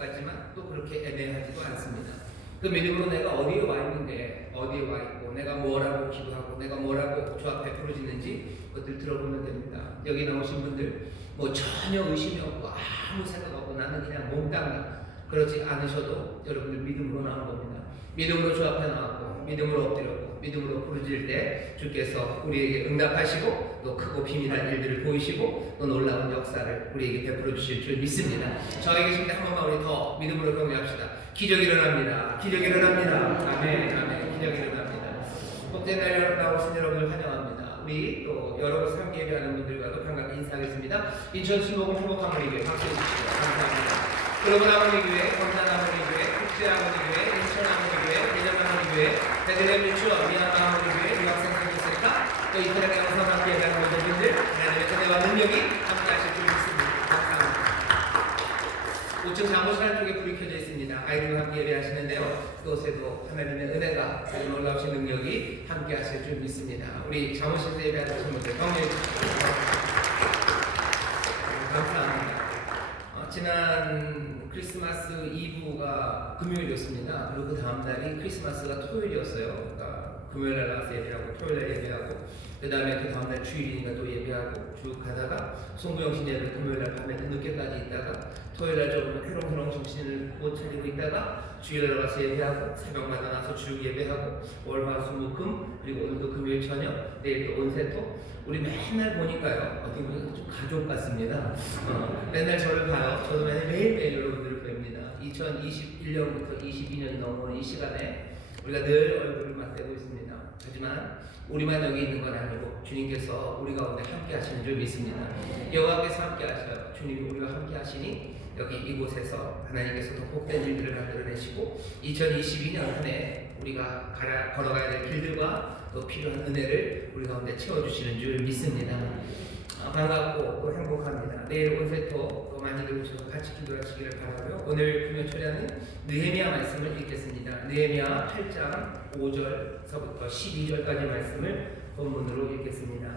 같지만 또 그렇게 애매하지도 않습니다. 그 믿음으로 내가 어디에 와 있는데, 어디에 와 있고, 내가 뭐라고 기도하고, 내가 뭐라고 조합 베풀어 지는지 그것들 들어보면 됩니다. 여기 나오신 분들 뭐 전혀 의심이 없고 아무 생각 없고 나는 그냥 몽땅 그렇지 않으셔도 여러분들 믿음으로 나온 겁니다. 믿음으로 조합해 나왔고, 믿음으로 엎드렸고, 믿음으로 부르짖을 때 주께서 우리에게 응답하시고 또 크고 비밀한 일들을 보이시고 또 놀라운 역사를 우리에게 베풀어 주실 줄 믿습니다. 저에게 계신데 한 번만 우리 더 믿음으로 경배합시다. 기적이 일어납니다. 기적이 일어납니다. 아멘, 아멘. 기적이 일어납니다. 복된 날 나오신 여러분을 환영합니다. 우리 또 여러 삶 예배하는 분들과도 반갑게 인사하겠습니다. 인천 순복음 행복한 우리교회 박수해 주시고 감사합니다. 글로벌 아모니교회, 건산 아모니교회, 국제 아모니교회, 인천 아모니교회, 대전 아모니교회, 베들레헴 유치원, 미얀마 아모니교회, 유학생 선교센터, 또 이스라엘 영상 함께 예배하는 모든 분들 하나님의 은혜와 능력이 함께 하실 줄 믿습니다. 감사합니다. 5층 사무실 쪽에 불이 켜져 있습니다. 아이들과 함께 예배하시는데요. 그곳에도 하나님의 은혜가 놀라우신 능력이 함께 하실 줄 믿습니다. 우리 사무실에서 예배하는 분들 격려해 주시기 감사합니다. 지난 크리스마스 이브가 금요일이었습니다. 그리고 그 다음 날이 크리스마스가 토요일이었어요. 그러니까 금요일 날 나와서 예배하고 토요일 날 예배하고 그 다음에 그 다음 날 주일이니까 또 예배하고 쭉 가다가 송구영신 예배 금요일 날 밤에 늦게까지 있다가 토요일 날 조금 해롱해롱 정신을 못 차리고 있다가 주일 날 와서 예배하고 새벽마다 나서 쭉 예배하고 월화수목금 그리고 오늘도 금요일 저녁 내일 또 온세토 우리 맨날 보니까요 어떻게 보면 좀 가족 같습니다. 맨날 저를 봐요. 저도 매일매일 여러분들을 뵙니다. 2021년부터 22년 넘어온 이 시간에 우리가 늘 얼굴을 맞대고 있습니다. 하지만 우리만 여기 있는 건 아니고 주님께서 우리 가운데 함께 하시는 줄 믿습니다. 여호와께서 함께 하셔요. 주님이 우리와 함께 하시니 여기 이곳에서 하나님께서 더 복된 일들을 만들어내시고 2022년 한 해 우리가 걸어가야 될 길들과 또 필요한 은혜를 우리 가운데 채워주시는 줄 믿습니다. 반갑고 또 행복합니다. 내일 온세토 또 많이들 오셔서 같이 기도하시기를 바라고요. 오늘 금요 초려는 느헤미야 말씀을 읽겠습니다. 느헤미야 8장 5절서부터 12절까지 말씀을 본문으로 읽겠습니다.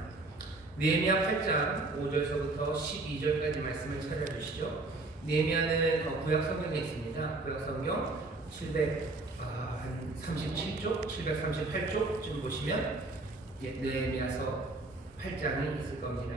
느헤미야 8장 5절서부터 12절까지 말씀을 찾아주시죠. 느헤미야는 구약 성경에 있습니다. 구약 성경 737쪽, 738쪽쯤 보시면 느헤미야서 8장이 있을 겁니다.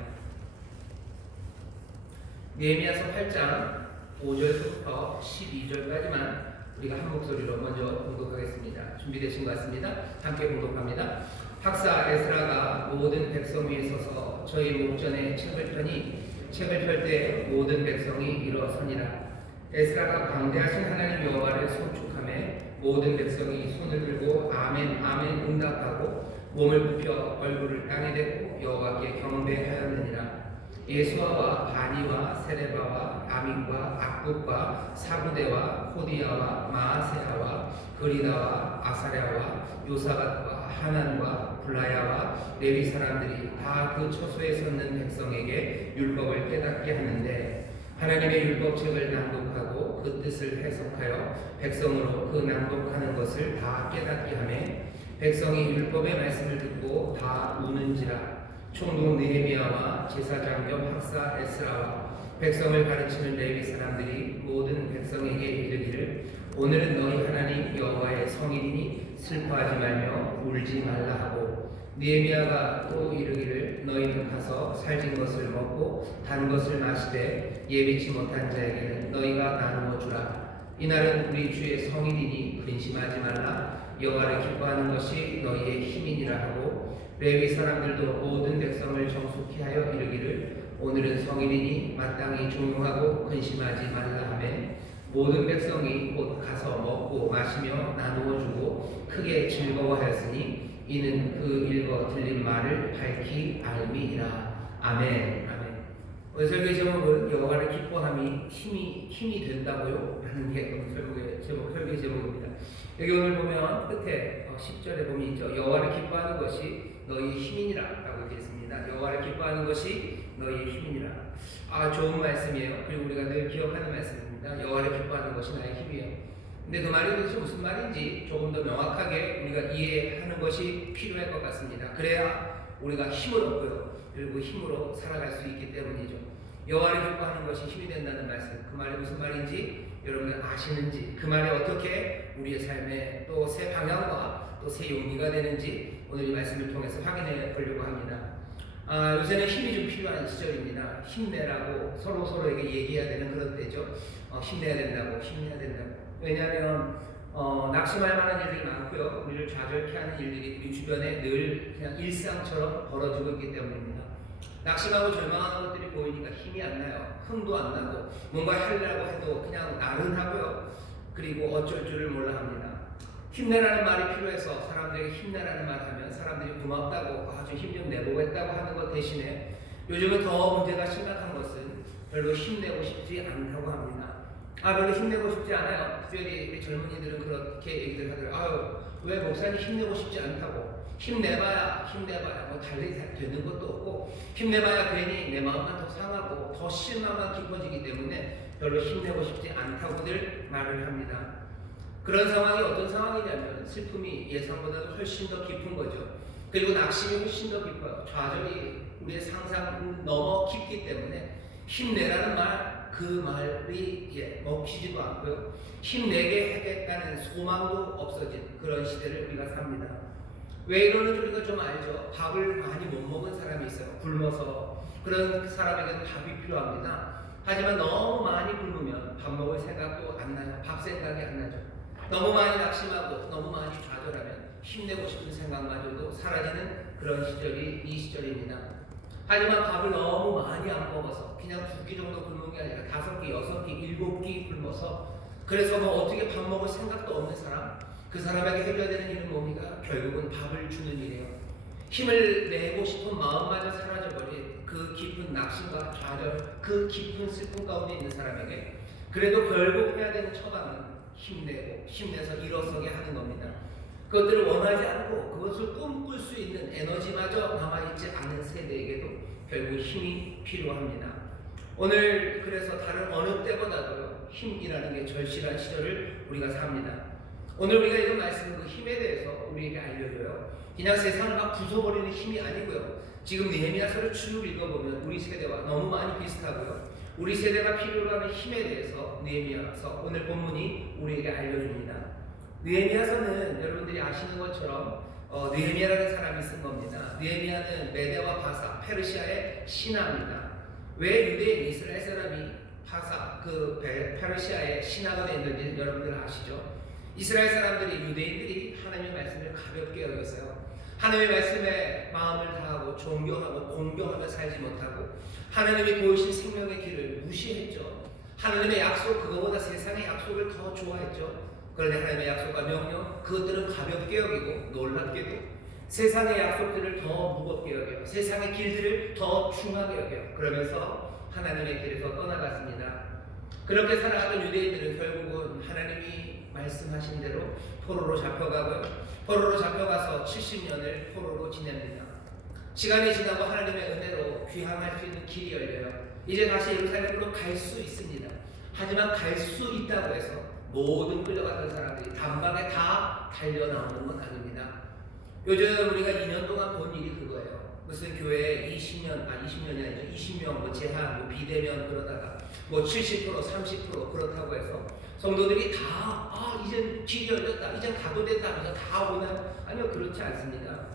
느헤미야서 8장 5절부터 12절까지만 우리가 한 목소리로 먼저 봉독하겠습니다. 준비되신 것 같습니다. 함께 봉독합니다. 학사 에스라가 모든 백성 위에 서서 저희 목전에 책을 펴니 책을 펼 때 모든 백성이 일어서니라. 에스라가 광대하신 하나님 여호와를 송축하며 모든 백성이 손을 들고 아멘 아멘 응답하고 몸을 굽혀 얼굴을 땅에 대고 여호와께 경배하였느니라. 예수아와 바니와 세레바와 아민과 악국과 사부대와 호디야와 마아세야와 그리다와 아사랴와 요사밧과 하난과 블라야와 레위 사람들이 다 그 처소에 섰는 백성에게 율법을 깨닫게 하는데 하나님의 율법책을 낭독하고 그 뜻을 해석하여 백성으로 그 낭독하는 것을 다 깨닫게 하며 백성이 율법의 말씀을 듣고 다 우는지라. 총독 느헤미야와 제사장 겸 학사 에스라와 백성을 가르치는 레위 사람들이 모든 백성에게 이르기를 오늘은 너희 하나님 여호와의 성일이니 슬퍼하지 말며 울지 말라 하고 느헤미야가 또 이르기를 너희는 가서 살진 것을 먹고 단 것을 마시되 예비치 못한 자에게는 너희가 나누어 주라. 이날은 우리 주의 성일이니 근심하지 말라. 여호와를 기뻐하는 것이 너희의 힘이니라 하고 레위 사람들도 모든 백성을 정숙히 하여 이르기를 오늘은 성일이니 마땅히 종용하고 근심하지 말라 하며 모든 백성이 곧 가서 먹고 마시며 나누어 주고 크게 즐거워하였으니 이는 그 읽어 들린 말을 밝히 알미니라. 아멘. 아멘. 오늘 설교 제목은 여호와를 기뻐함이 힘이 된다고요? 라는 게 오늘 설교 제목입니다. 여기 오늘 보면 끝에 10절에 보면 있죠. 여호와를 기뻐하는 것이 너희의 힘이니라 라고 되어 있습니다. 여호와를 기뻐하는 것이 너희의 힘이니라. 좋은 말씀이에요. 그리고 우리가 늘 기억하는 말씀입니다. 여호와를 기뻐하는 것이 나의 힘이에요. 근데 그 말이 도대체 무슨 말인지 조금 더 명확하게 우리가 이해하는 것이 필요할 것 같습니다. 그래야 우리가 힘을 얻고요. 그리고 힘으로 살아갈 수 있기 때문이죠. 여호와를 기뻐하는 것이 힘이 된다는 말씀. 그 말이 무슨 말인지 여러분들 아시는지, 그 말이 어떻게 우리의 삶에 또 새 방향과 또 새 용기가 되는지 오늘 이 말씀을 통해서 확인해 보려고 합니다. 요새는 힘이 좀 필요한 시절입니다. 힘내라고 서로에게 얘기해야 되는 그런 때죠. 힘내야 된다고. 왜냐하면 낙심할 만한 일들이 많고요. 우리를 좌절케 하는 일들이 우리 주변에 늘 그냥 일상처럼 벌어지고 있기 때문입니다. 낙심하고 절망하는 것들이 보이니까 힘이 안 나요. 흥도 안 나고 뭔가 하려고 해도 그냥 나른하고요. 그리고 어쩔 줄을 몰라 합니다. 힘내라는 말이 필요해서 사람들에게 힘내라는 말 하면 사람들이 고맙다고 좀 힘 좀 내보겠다고 하는 것 대신에 요즘은 더 문제가 심각한 것은 별로 힘내고 싶지 않다고 합니다. 별로 힘내고 싶지 않아요. 특별히 우리 젊은이들은 그렇게 얘기를 하더라고요. 왜 목사님 힘내고 싶지 않다고. 힘내봐야 뭐 달리 되는 것도 없고 힘내봐야 괜히 내 마음만 더 상하고 더 실망만 깊어지기 때문에 별로 힘내고 싶지 않다고들 말을 합니다. 그런 상황이 어떤 상황이냐면 슬픔이 예상보다도 훨씬 더 깊은 거죠. 그리고 낙심이 훨씬 더 깊어요. 좌절이 우리의 상상 넘어 깊기 때문에 힘내라는 말, 그 말이 먹히지도 않고요. 힘내게 하겠다는 소망도 없어진 그런 시대를 우리가 삽니다. 왜 이러는지 우리가 좀 알죠. 밥을 많이 못 먹은 사람이 있어요. 굶어서. 그런 사람에게는 밥이 필요합니다. 하지만 너무 많이 굶으면 밥 먹을 생각도 안 나요. 밥 생각이 안 나죠. 너무 많이 낙심하고 너무 많이 좌절하면 힘내고 싶은 생각마저도 사라지는 그런 시절이 이 시절입니다. 하지만 밥을 너무 많이 안 먹어서 그냥 2끼 정도 굶은 게 아니라 5끼, 6끼, 7끼 굶어서 그래서 뭐 어떻게 밥 먹을 생각도 없는 사람, 그 사람에게 해줘야 되는 일은 뭡니까? 결국은 밥을 주는 일이에요. 힘을 내고 싶은 마음마저 사라져버린 그 깊은 낙심과 좌절, 그 깊은 슬픔 가운데 있는 사람에게 그래도 결국 해야 되는 처방은 힘내고 힘내서 일어서게 하는 겁니다. 그것들을 원하지 않고 그것을 꿈꿀 수 있는 에너지마저 남아있지 않은 세대에게도 결국 힘이 필요합니다. 오늘 그래서 다른 어느 때보다도 힘이라는 게 절실한 시절을 우리가 삽니다. 오늘 우리가 읽은 말씀은 그 힘에 대해서 우리에게 알려줘요. 그냥 세상을 막 부숴버리는 힘이 아니고요. 지금 느헤미야서를 쭉 읽어보면 우리 세대와 너무 많이 비슷하고요. 우리 세대가 필요로 하는 힘에 대해서 느헤미야서 오늘 본문이 우리에게 알려줍니다. 느헤미야서는 여러분들이 아시는 것처럼 느헤미야라는 사람이 쓴 겁니다. 느헤미야는 메대와 바사, 페르시아의 신하입니다. 왜 유대인 이스라엘 사람이 바사, 그 페르시아의 신하가 됐는지 여러분들 아시죠? 이스라엘 사람들이 유대인들이 하나님의 말씀을 가볍게 여겼어요. 하나님의 말씀에 마음을 다하고 존경하고 공경하며 살지 못하고 하나님이 보이신 생명의 길을 무시했죠. 하나님의 약속, 그거보다 세상의 약속을 더 좋아했죠. 그런데 하나님의 약속과 명령, 그것들은 가볍게 여기고 놀랍게도 세상의 약속들을 더 무겁게 여겨요. 세상의 길들을 더 중하게 여겨요. 그러면서 하나님의 길에서 떠나갔습니다. 그렇게 살아가던 유대인들은 결국은 하나님이 말씀하신 대로 포로로 잡혀가고요. 포로로 잡혀가서 70년을 포로로 지냅니다. 시간이 지나고 하나님의 은혜로 귀향할 수 있는 길이 열려요. 이제 다시 예루살렘으로 갈 수 있습니다. 하지만 갈 수 있다고 해서 모든 끌려갔던 사람들이 단박에 다 달려나오는 건 아닙니다. 요즘 우리가 2년 동안 본 일이 그거예요. 무슨 교회에 20년이 아니죠. 20명 제한, 비대면 그러다가 70%, 30% 그렇다고 해서 성도들이 다 이제 길이 열렸다, 이제 가도 된다 하면서 다 오나요? 아니요, 그렇지 않습니다.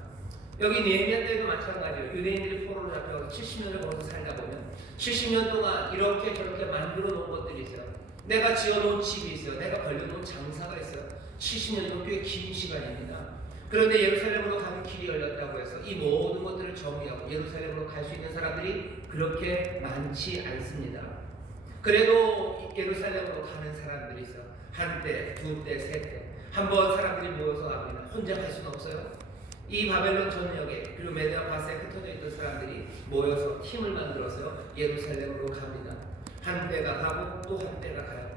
여기 느헤미야 때도 마찬가지예요. 유대인들이 포로로 잡혀서 70년을 거기서 살다 보면 70년 동안 이렇게 저렇게 만들어 놓은 것들이 있어요. 내가 지어놓은 집이 있어요. 내가 벌려놓은 장사가 있어요. 70년이면 꽤 긴 시간입니다. 그런데 예루살렘으로 가는 길이 열렸다고 해서 이 모든 것들을 정리하고 예루살렘으로 갈 수 있는 사람들이 그렇게 많지 않습니다. 그래도 예루살렘으로 가는 사람들이 있어요. 한 때, 두 때, 세 때. 한번 사람들이 모여서 갑니다. 혼자 갈 수는 없어요. 이 바벨론 전역에 그리고 메대와 바사에 흩어져 있던 사람들이 모여서 팀을 만들어서 예루살렘으로 갑니다. 한 때가 가고 또 한 때가 가요.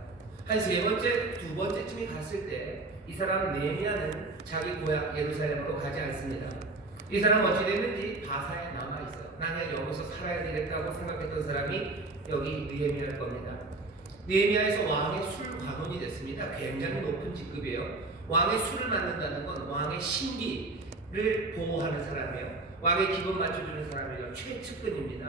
한 세 번째, 두 번째쯤이 갔을 때 이 사람 느헤미야는 자기 고향 예루살렘으로 가지 않습니다. 이 사람 어찌 됐는지 바사에 남아있어요. 나는 여기서 살아야 되겠다고 생각했던 사람이 여기 느헤미야일 겁니다. 느헤미야에서 왕의 술 관원이 됐습니다. 굉장히 높은 직급이에요. 왕의 술을 맡는다는 건 왕의 신기를 보호하는 사람이에요. 왕의 기분 맞춰주는 사람이에요. 최측근입니다.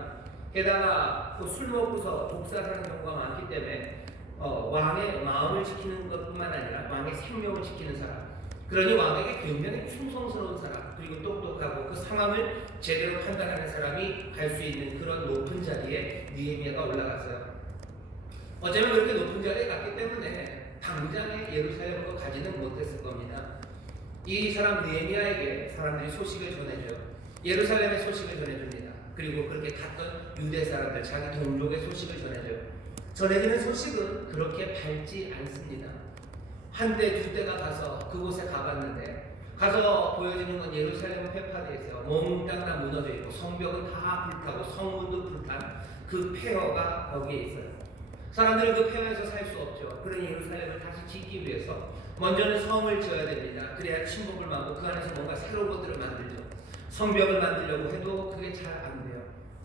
게다가 술 먹고서 독살하는 경우가 많기 때문에 왕의 마음을 지키는 것뿐만 아니라 왕의 생명을 지키는 사람, 그러니 왕에게 굉장히 충성스러운 사람, 그리고 똑똑하고 그 상황을 제대로 판단하는 사람이 갈 수 있는 그런 높은 자리에 느헤미야가 올라갔어요. 어쩌면 그렇게 높은 자리에 갔기 때문에 당장에 예루살렘으로 가지는 못했을 겁니다. 이 사람 느헤미야에게 사람들이 소식을 전해줘요. 예루살렘의 소식을 전해줍니다. 그리고 그렇게 갔던 유대 사람들, 자기 동족의 소식을 전해줘요. 전해지는 소식은 그렇게 밝지 않습니다. 한 대, 두 대가 가서 그곳에 가봤는데, 가서 보여지는 건 예루살렘은 회파되어 있어요. 몽땅 다 무너져 있고 성벽은 다 불타고 성문도 불탄 그 폐허가 거기에 있어요. 사람들은 그 폐허에서 살 수 없죠. 그러니 예루살렘을 다시 짓기 위해서 먼저는 성을 지어야 됩니다. 그래야 침묵을 막고 그 안에서 뭔가 새로운 것들을 만들죠. 성벽을 만들려고 해도 그게 잘 안 돼요.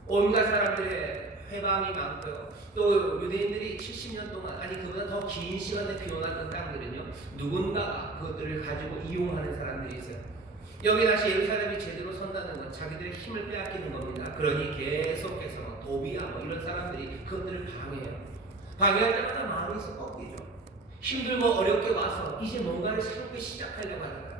온갖 사람들의 회방이 많고요. 또 유대인들이 70년 동안, 아니 그보다 더 긴 시간에 비워놨던 땅들은요, 누군가가 그것들을 가지고 이용하는 사람들이 있어요. 여기 다시 예루살렘이 제대로 선다는 건 자기들의 힘을 빼앗기는 겁니다. 그러니 계속해서 도비야 이런 사람들이 그것들을 방해해요. 방해할 때마다 마음이 꺾이죠. 힘들고 어렵게 와서 이제 뭔가를 새롭게 시작하려고 하는 거예요.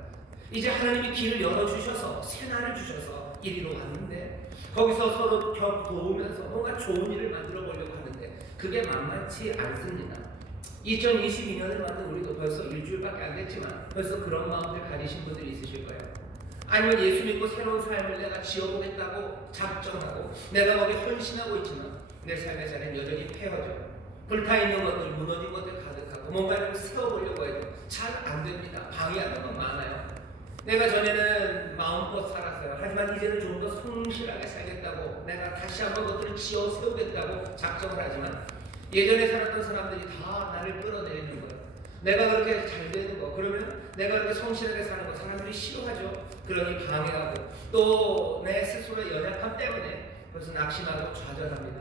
이제 하나님이 길을 열어주셔서 새날을 주셔서 이리로 왔는데 거기서 서로 도우면서 뭔가 좋은 일을 만들어 보려고 하는데 그게 만만치 않습니다. 2022년을 맞는 우리도 벌써 일주일밖에 안 됐지만 벌써 그런 마음들 가지신 분들이 있으실 거예요. 아니면 예수 믿고 새로운 삶을 내가 지어보겠다고 작정하고 내가 거기에 헌신하고 있지만 내 삶의 자리는 여전히 폐허죠. 불타있는 것들, 무너진 것들 가득하고 뭔가를 세워보려고 해도 잘 안 됩니다. 방해하는 건 많아요. 내가 전에는 마음껏 살았어요. 하지만 이제는 좀 더 성실하게 살겠다고, 내가 다시 한번 것들을 지어 세우겠다고 작정을 하지만 예전에 살았던 사람들이 다 나를 끌어내리는 거예요. 내가 그렇게 잘 되는 거, 그러면 내가 그렇게 성실하게 사는 거 사람들이 싫어하죠. 그러니 방해하고 또 내 스스로의 연약함 때문에 벌써 낙심하고 좌절합니다.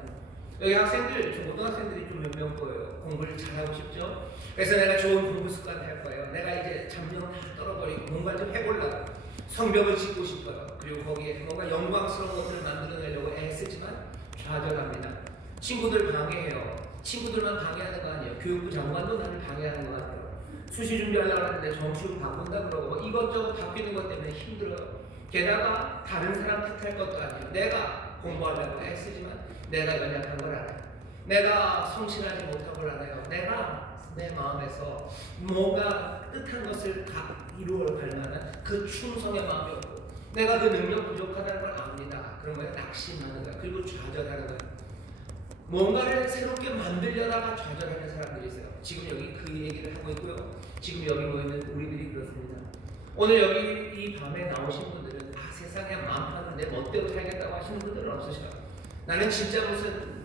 여기 학생들, 고등학생들이 좀 몇 명 보여요. 공부를 잘하고 싶죠? 그래서 내가 좋은 공부 습관을 할 거예요. 내가 이제 잡념을 다 떨어버리고 뭔가 좀 해보려고 성벽을 짓고 싶어요. 그리고 거기에 뭔가 영광스러운 것들을 만들어내려고 애쓰지만 좌절합니다. 친구들 방해해요. 친구들만 방해하는 거 아니에요. 교육부 장관도 나를 방해하는 것 같아요. 수시 준비하려고 하는데 정시로 바꾼다 그러고 이것저것 바뀌는 것 때문에 힘들어요. 게다가 다른 사람 탓할 것도 아니에요. 내가 공부하려고 애쓰지만 내가 연약한 걸 알아요. 내가 성실하지 못한 걸 알아요. 내가 내 마음에서 뭔가 뜻한 것을 이루어갈 만한 그 충성의 마음이 없고 내가 그 능력 부족하다는 걸 압니다. 그런 거에 낙심하는 거야. 그리고 좌절하는 거야. 뭔가를 새롭게 만들려다가 좌절하는 사람들이 있어요. 지금 여기 그 얘기를 하고 있고요. 지금 여기 모여있는 우리들이 그렇습니다. 오늘 여기 이 밤에 나오신 분들은 세상에 마음 내 멋대로 살겠다고 하시는 분들은 없으셔요. 나는 진짜 무슨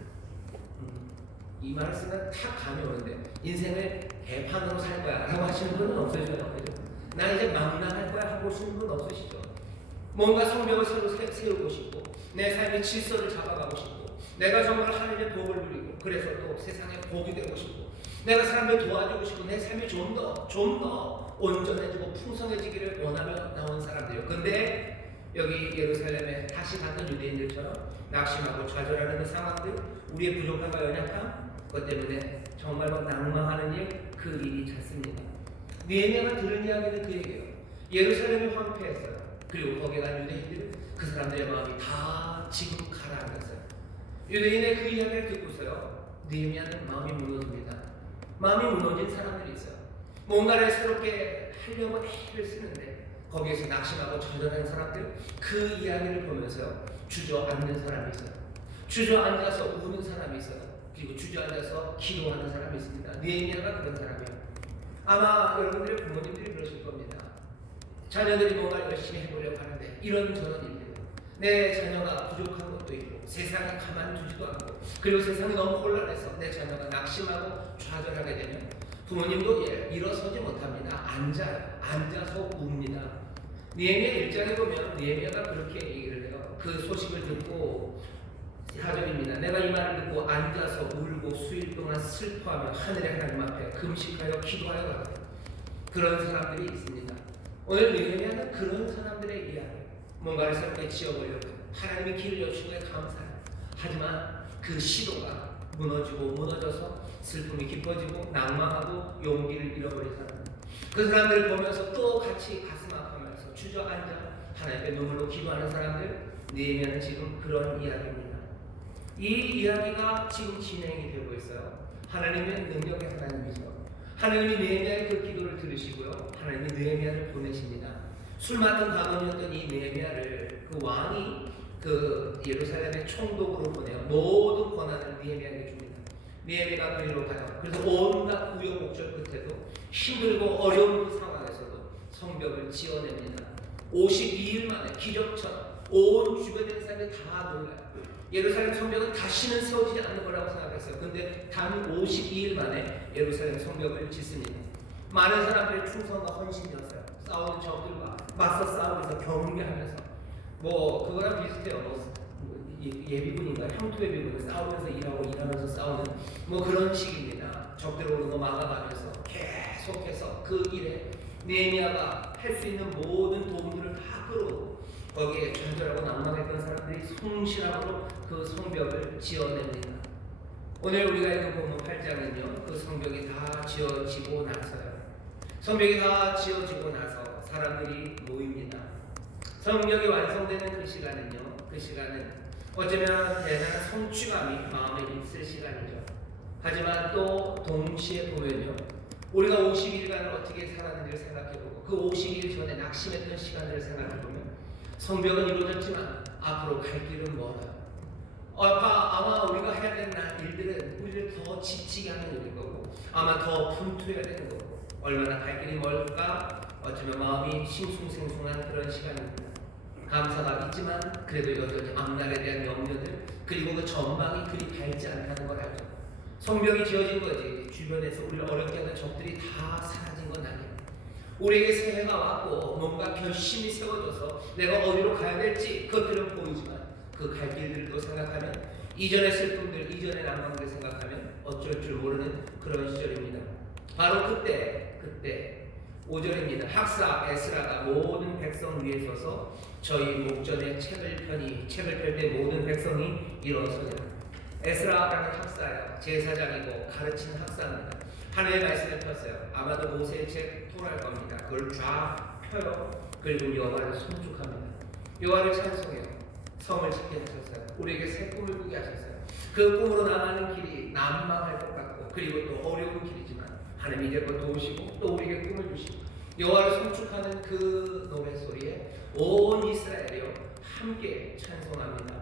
이 말을 쓰면 탁 감이 오는데 인생을 개판으로 살 거야 라고 하시는 분은 없으셔요. 나 이제 망나할 거야 하고 하시는 분은 없으시죠. 뭔가 성벽을 새로 세우고 싶고 내 삶의 질서를 잡아가고 싶고 내가 정말 하나님의 복을 누리고 그래서 또 세상에 복이 되고 싶고 내가 사람을 도와주고 싶고 내 삶이 좀 더 온전해지고 풍성해지기를 원하며 나온 사람들이에요. 근데 여기 예루살렘에 다시 갔던 유대인들처럼 낙심하고 좌절하는 그 상황들, 우리의 부족함과 연약함, 그것 때문에 정말 낭망하는 일, 그 일이 잦습니다. 느헤미야가 들은 이야기는 그 얘기예요. 예루살렘이 황폐했어요. 그리고 거기에 간 유대인들은 그 사람들의 마음이 다 지금 가라앉았어요. 유대인의 그 이야기를 듣고서요, 느헤미야는 마음이 무너집니다. 마음이 무너진 사람들이 있어요. 뭔가를 새롭게 하려고 애를 쓰는데 거기에서 낙심하고 좌절하는 사람들, 그 이야기를 보면서요, 주저앉는 사람이 있어요. 주저앉아서 우는 사람이 있어요. 그리고 주저앉아서 기도하는 사람이 있습니다. 느헤미야가 그런 사람이에요. 아마 여러분들의 부모님들이 그러실 겁니다. 자녀들이 뭔가 열심히 해보려고 하는데 이런저런 일들, 내 자녀가 부족한 것도 있고 세상에 가만두지도 않고 그리고 세상이 너무 혼란해서 내 자녀가 낙심하고 좌절하게 되면 부모님도 일어서지 못합니다. 앉아서 웁니다. 느헤미야 1장에 보면 느헤미야가 그렇게 얘기를 해요. 그 소식을 듣고 4절입니다. 내가 이 말을 듣고 앉아서 울고 수일 동안 슬퍼하며 하늘의 하나님 앞에 금식하여 기도하여 가고 그런 사람들이 있습니다. 오늘 느헤미야는 그런 사람들의 이야기, 뭔가를 새롭게 지어보려고 하나님의 길을 여주시기에 감사해요. 하지만 그 시도가 무너지고 무너져서 슬픔이 깊어지고 낭망하고 용기를 잃어버린 사람, 그 사람들을 보면서 또 같이 가슴 아파하면서 주저앉아 하나님께 눈물로 기도하는 사람들, 느헤미야는 지금 그런 이야기입니다. 이 이야기가 지금 진행이 되고 있어요. 하나님의 능력의 하나님이죠. 하나님이 느헤미야의 그 기도를 들으시고요, 하나님이 느헤미야를 보내십니다. 술 맡은 가문이었던 이 느헤미야를 그 왕이 그 예루살렘의 총독으로 보내요. 모든 권한을 느헤미야에게 줍니다. 느헤미야가 그리로 가요. 그래서 온갖 우여곡절 끝에도 힘들고 어려운 그 상황에서도 성벽을 지어냅니다. 52일 만에 기적처럼 온 주변의 사람들이 다 놀라요. 예루살렘 성벽은 다시는 세워지지 않는 거라고 생각했어요. 근데 단 52일 만에 예루살렘 성벽을 짓습니다. 많은 사람들의 충성과 헌신이었어요. 싸우는 적들과 맞서 싸우면서 경계하면서, 뭐 그거랑 비슷해요. 예비군인가 향토 예비군을 싸우면서 일하면서 싸우는 뭐 그런 식입니다. 적들 오는 거 막아가면서 계속해서 그 일에 느헤미야가 할 수 있는 모든 도움들을 다 끌어오고, 거기에 좌절하고 낭망했던 사람들이 성실함으로 그 성벽을 지어냅니다. 오늘 우리가 읽은 본문 8장은요, 그 성벽이 다 지어지고 나서요. 성벽이 다 지어지고 나서 사람들이 모입니다. 성벽이 완성되는 그 시간은요, 그 시간은 어쩌면 대단한 성취감이 마음에 있을 시간이죠. 하지만 또 동시에 보면요, 우리가 50일간을 어떻게 살았는지를 생각해보고 그 50일 전에 낙심했던 시간들을 생각해보면 성벽은 이루어졌지만 앞으로 갈 길은 멀어요. 아마 우리가 해야 되는 일들은 우리를 더 지치게 하는 일일 거고, 아마 더 분투해야 되는 거고, 얼마나 갈 길이 멀까 어쩌면 마음이 싱숭생숭한 그런 시간입니다. 감사가 있지만 그래도 여전히 앞날에 대한 염려들, 그리고 그 전망이 그리 밝지 않다는 걸 알죠. 성벽이 지어진 거지 주변에서 우리를 어렵게 하는 적들이 다 사라진 건 아니에요. 우리에게 새해가 왔고 뭔가 결심이 세워져서 내가 어디로 가야 될지 그것들은 보이지만 그 갈 길들도 생각하면, 이전의 슬픔들, 이전의 난관들 생각하면 어쩔 줄 모르는 그런 시절입니다. 바로 그때 5절입니다. 학사 에스라가 모든 백성 위에 서서 저희 목전에 책을 펼 때 모든 백성이 일어서니라. 에스라라는 학사예요. 제사장이고 가르치는 학사입니다. 하나님의 말씀을 폈어요. 아마도 모세의 책 토라일 겁니다. 그걸 쫙 펴요. 그리고 여호와를 송축합니다. 여호와를 찬송해요. 성을 짓게 하셨어요. 우리에게 새 꿈을 꾸게 하셨어요. 그 꿈으로 나가는 길이 난망할 것 같고, 그리고 또 어려운 길이지만 하나님이 이제껏 도우시고 또 우리에게 꿈을 주시고, 여호와를 송축하는 그 노래소리에 온 이스라엘이요 함께 찬송합니다.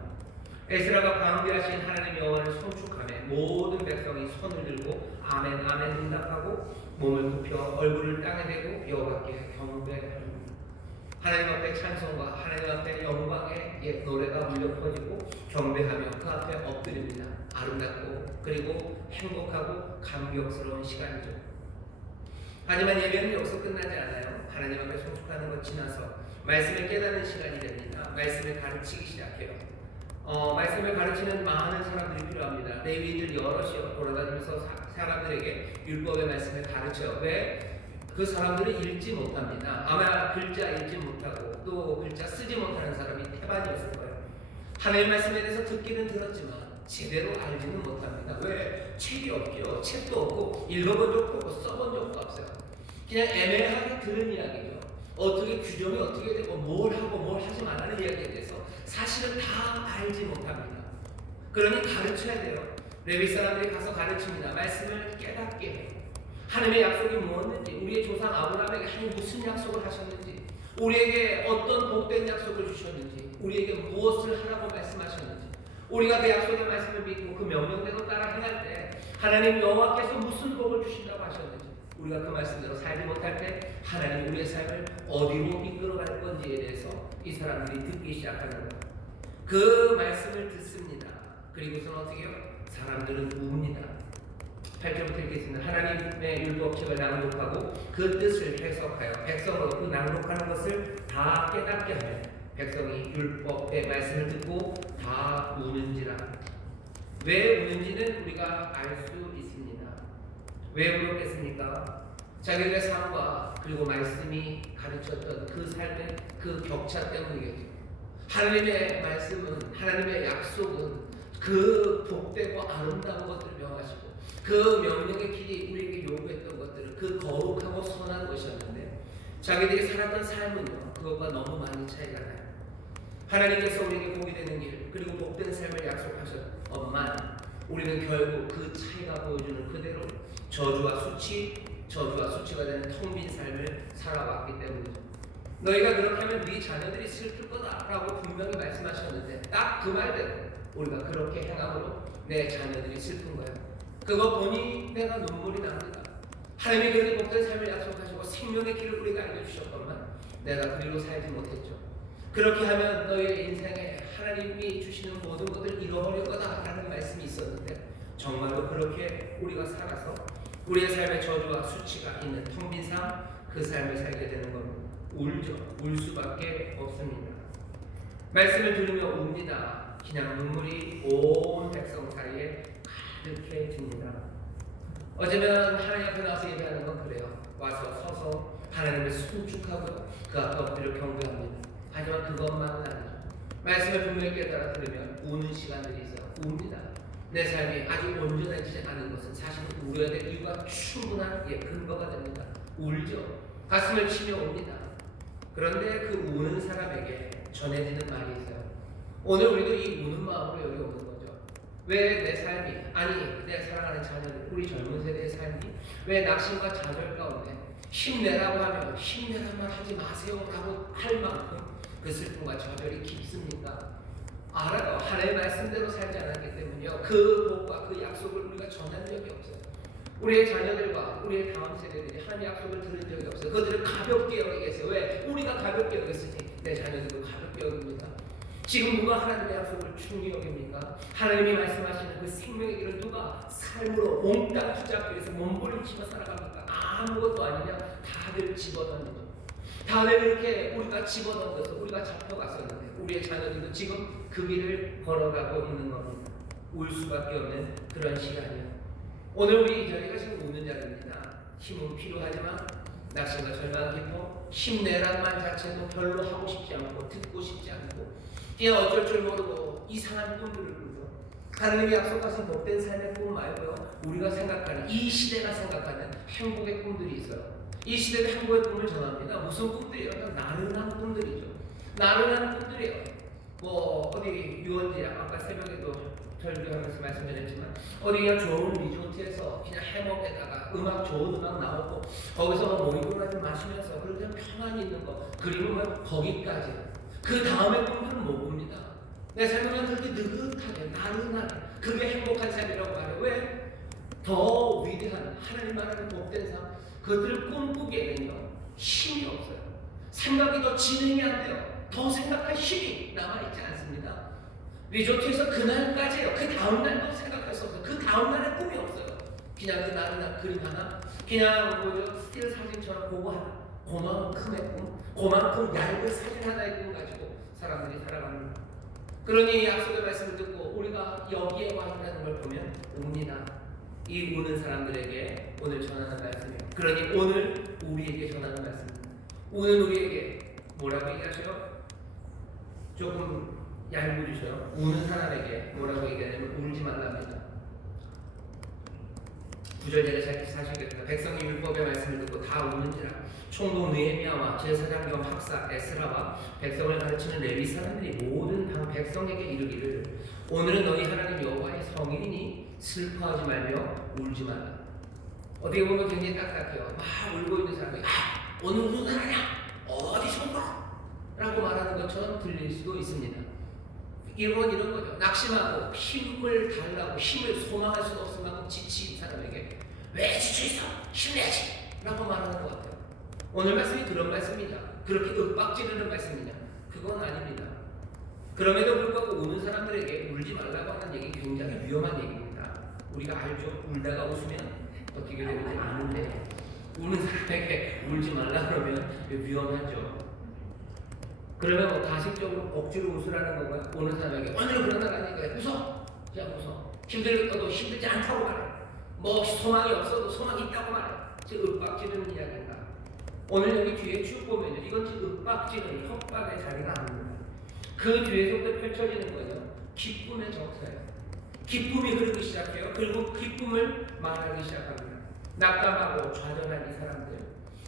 에스라가 방대하신 하나님 여호와를 송축하며 모든 백성이 손을 들고 아멘 아멘 응답하고 몸을 굽혀 얼굴을 땅에 대고 여호와께 경배합니다. 하나님 앞에 찬송과 하나님 앞에 영광의 노래가 울려 퍼지고 경배하며 그 앞에 엎드립니다. 아름답고 그리고 행복하고 감격스러운 시간이죠. 하지만 예배는 여기서 끝나지 않아요. 하나님 앞에 송축하는 것 지나서 말씀을 깨닫는 시간이 됩니다. 말씀을 가르치기 시작해요. 말씀을 가르치는 많은 사람들이 필요합니다. 레위인들 여럿이 돌아다니면서 사람들에게 율법의 말씀을 가르쳐요. 왜? 그 사람들은 읽지 못합니다. 아마 글자 읽지 못하고 또 글자 쓰지 못하는 사람이 태반이었을 거예요. 하나님의 말씀에 대해서 듣기는 들었지만 제대로 알지는 못합니다. 왜? 책이 없죠. 책도 없고 읽어본 적도 없고 써본 적도 없어요. 그냥 애매하게 들은 이야기죠. 어떻게 규정이 어떻게 되고 뭘 하고 뭘 하지 말라는 이야기에 대해서 사실은 다 알지 못합니다. 그러니 가르쳐야 돼요. 레위 사람들이 가서 가르칩니다. 말씀을 깨닫게 해요. 하나님의 약속이 무엇인지, 우리의 조상 아브라함에게 하나님 무슨 약속을 하셨는지, 우리에게 어떤 복된 약속을 주셨는지, 우리에게 무엇을 하라고 말씀하셨는지, 우리가 그 약속의 말씀을 믿고 그 명령대로 따라 행할 때 하나님 여호와께서 무슨 복을 주신다고 하셨는지, 우리가 그 말씀대로 살지 못할 때 하나님 우리의 삶을 어디로 이끌어갈 건지에 대해서 이 사람들이 듣기 시작하는 거예요. 그 말씀을 듣습니다. 그리고서는 어떻게 해요? 사람들은 웁니다. 8절부터 읽겠습니다. 하나님의 율법책을 낭독하고 그 뜻을 해석하여 백성으로 그 낭독하는 것을 다 깨닫게 하며 백성이 율법의 말씀을 듣고 다 우는지라. 왜 우는지는 우리가 알 수 있습니다. 왜 울었겠습니까? 자기들의 삶과 그리고 말씀이 가르쳤던 그 삶의 그 격차 때문이겠죠. 하나님의 말씀은, 하나님의 약속은 그 복되고 아름다운 것들을 명하시고 그 명령의 길이 우리에게 요구했던 것들은 그 거룩하고 선한 것이었는데 자기들이 살았던 삶은요 그것과 너무 많이 차이가 나요. 하나님께서 우리에게 복이 되는 길 그리고 복된 삶을 약속하셨건만 우리는 결국 그 차이가 보여주는 그대로 저주와 수치가 되는 텅 빈 삶을 살아왔기 때문이죠. 너희가 그렇게 하면 네 자녀들이 슬플 거다라고 분명히 말씀하셨는데 딱 그 말대로 우리가 그렇게 행함으로 내 자녀들이 슬픈 거예요. 그거 보니 내가 눈물이 납니다. 하나님이 그렇게 복된 삶을 약속하시고 생명의 길을 우리가 알려주셨건만 내가 그리로 살지 못했죠. 그렇게 하면 너희의 인생에 하나님이 주시는 모든 것을 잃어버릴 거다라는 말씀이 있었는데 정말로 그렇게 우리가 살아서 우리의 삶에 저주와 수치가 있는 텅 빈 삶, 그 삶을 살게 되는 건 울 수밖에 없습니다. 말씀을 들으며 웁니다. 그냥 눈물이 온 백성 사이에 가득해집니다. 어쩌면 하나님 앞에 나와서 예배하는 건 그래요. 와서 서서 하나님을 순축하고 그 앞에 엎드려 경배합니다. 하지만 그것만은 아니죠. 말씀을 분명히 깨달아 들으면 우는 시간들이 있어요. 웁니다. 내 삶이 아직 온전해지지 않은 것은 사실 울어야 될 이유가 충분한 근거가 됩니다. 울죠. 가슴을 치며 웁니다. 그런데 그 우는 사람에게 전해지는 말이 있어요. 오늘 우리도 이 우는 마음으로 여기 오는 거죠. 왜 내 삶이, 아니 내 사랑하는 자녀들, 우리 젊은 세대의 삶이 왜 낙심과 좌절 가운데 힘내라고 하면 힘내라만 하지 마세요 라고 할 만큼 그 슬픔과 좌절이 깊습니까? 알아요. 하나님의 말씀대로 살지 않았기 때문이요. 그 복과 그 약속을 우리가 전한 적이 없어요. 우리의 자녀들과 우리의 다음 세대들이 하나님의 약속을 들은 적이 없어요. 그들을 가볍게 여기겠어요. 왜? 우리가 가볍게 여겼으니 내 자녀들도 가볍게 여깁니다. 지금 누가 하나님의 약속을 중히 여깁니까? 하나님이 말씀하시는 그 생명의 길을 누가 삶으로 몽땅 붙잡기 위해서 몸부림치며 살아갑니까? 아무것도 아니냐? 다들 집어던지죠. 다들 이렇게 우리가 집어던져서 우리가 잡혀갔었는데 우리의 자녀들도 지금 그 길을 걸어가고 있는 겁니다. 울 수밖에 없는 그런 시간이에요. 오늘 우리 이 자리가 지금 우는 자리입니다. 힘은 필요하지만 낙심과 절망 깊고 힘내라는 말 자체도 별로 하고 싶지 않고 듣고 싶지 않고 그냥 어쩔 줄 모르고 이상한 꿈들을 꾸죠. 하나님이 약속하신 복된 삶의 꿈 말고요. 우리가 생각하는 이 시대가 생각하는 행복의 꿈들이 있어요. 이 시대의 행복의 꿈을 전합니다. 무슨 꿈들이에요? 나른한 꿈들이죠. 나른한 꿈들이에요. 뭐 어디 유원지 아까 새벽에도 설교하면서 말씀드렸지만 어디 그냥 좋은 리조트에서 그냥 해먹에다가 좋은 음악 나오고 거기서 모이고나 좀 마시면서 그렇게 평안히 있는 거 그리고 거기까지 그 다음에 꿈들은 못 봅니다. 내 삶은 그렇게 느긋하게 나른하게 그게 행복한 삶이라고 말해요. 왜? 더 위대한 하나님 말하는 복된 삶 그것들을 꿈꾸기에는요 힘이 없어요. 생각이 더 진행이 안 돼요. 더 생각할 힘이 남아있지 않습니다. 리조트에서 그날까지예요. 그 다음날도 생각할 수 없어요. 그 다음날에 꿈이 없어요. 그냥 그 나른한 그림 하나 그냥 뭐죠 스틸 사진처럼 그거 하나 그만큼의 꿈 그만큼 얇은 사진 하나의 꿈 가지고 사람들이 살아갑니다. 그러니 약속의 말씀을 듣고 우리가 여기에 와 있다는 걸 보면 웁니다. 이 우는 사람들에게 오늘 전하는 말씀이에요. 그러니 오늘 우리에게 전하는 말씀입니다. 우는 우리에게 뭐라고 얘기하셔요? 조금 얇으셔요. 우는 사람에게 뭐라고 얘기하냐면 울지 말랍니다. 9절 내내 잘 사시겠다. 백성이 율법의 말씀을 듣고 다 우는지라 총독 느헤미야와 제사장 겸 학사 에스라와 백성을 가르치는 레위 사람들이 모든 방 백성에게 이르기를 오늘은 너희 하나님 여호와의 성일이니 슬퍼하지 말며 울지 말라. 어떻게 보면 굉장히 딱딱해요. 막 울고 있는 사람이 오늘 우는 날 아니야 어디서 울어? 라고 말하는 것처럼 들릴 수도 있습니다. 이런 거죠. 낙심하고 힘을 달라고 힘을 소망할 수 없을 만큼 지친 사람에게 왜 지쳐있어? 힘내야지! 라고 말하는 것 같아요. 오늘 말씀이 그런 말씀이냐? 그렇게 윽박지르는 말씀이냐? 그건 아닙니다. 그럼에도 불구하고 우는 사람들에게 울지 말라고 하는 얘기 굉장히 위험한 얘기입니다. 우리가 알죠? 울다가 웃으면 어떻게 되는지 아는데 우는 사람에게 울지 말라 그러면 위험하죠. 그러면 뭐 가식적으로 억지로 웃으라는 건가요? 오는 사람에게 오늘은 그런 날 아니니까 웃어! 그냥 웃어. 힘들어도 힘들지 않다고 말해. 뭐 소망이 없어도 소망이 있다고 말해. 지금 윽박지르는 이야기인가? 오늘 여기 뒤에 쭉 보면요. 이건 지금 윽박지르는 협박의 자리가 아닙니다. 그 뒤에서부터 펼쳐지는 거죠. 기쁨의 정서예요. 기쁨이 흐르기 시작해요. 그리고 기쁨을 말하기 시작합니다. 낙담하고 좌절한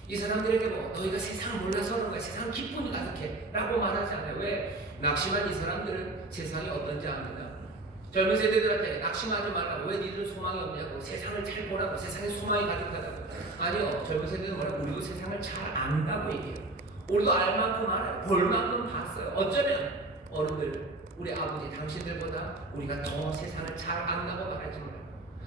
이 사람들에게 뭐 너희가 세상을 몰라서 그런 거야, 세상 기쁨이 가득해 라고 말하지 않아요. 왜? 낙심한 이 사람들은 세상이 어떤지 압니다. 젊은 세대들한테 낙심하지 말라고, 왜 니들은 소망이 없냐고, 세상을 잘 보라고, 세상에 소망이 가득하다고. 아니요, 젊은 세대는 뭐라고? 우리도 세상을 잘 안다고 얘기해요. 우리도 알 만큼 알아요. 볼 만큼 봤어요. 어쩌면 어른들, 우리 아버지 당신들보다 우리가 더 세상을 잘 안다고 말하지 말아요.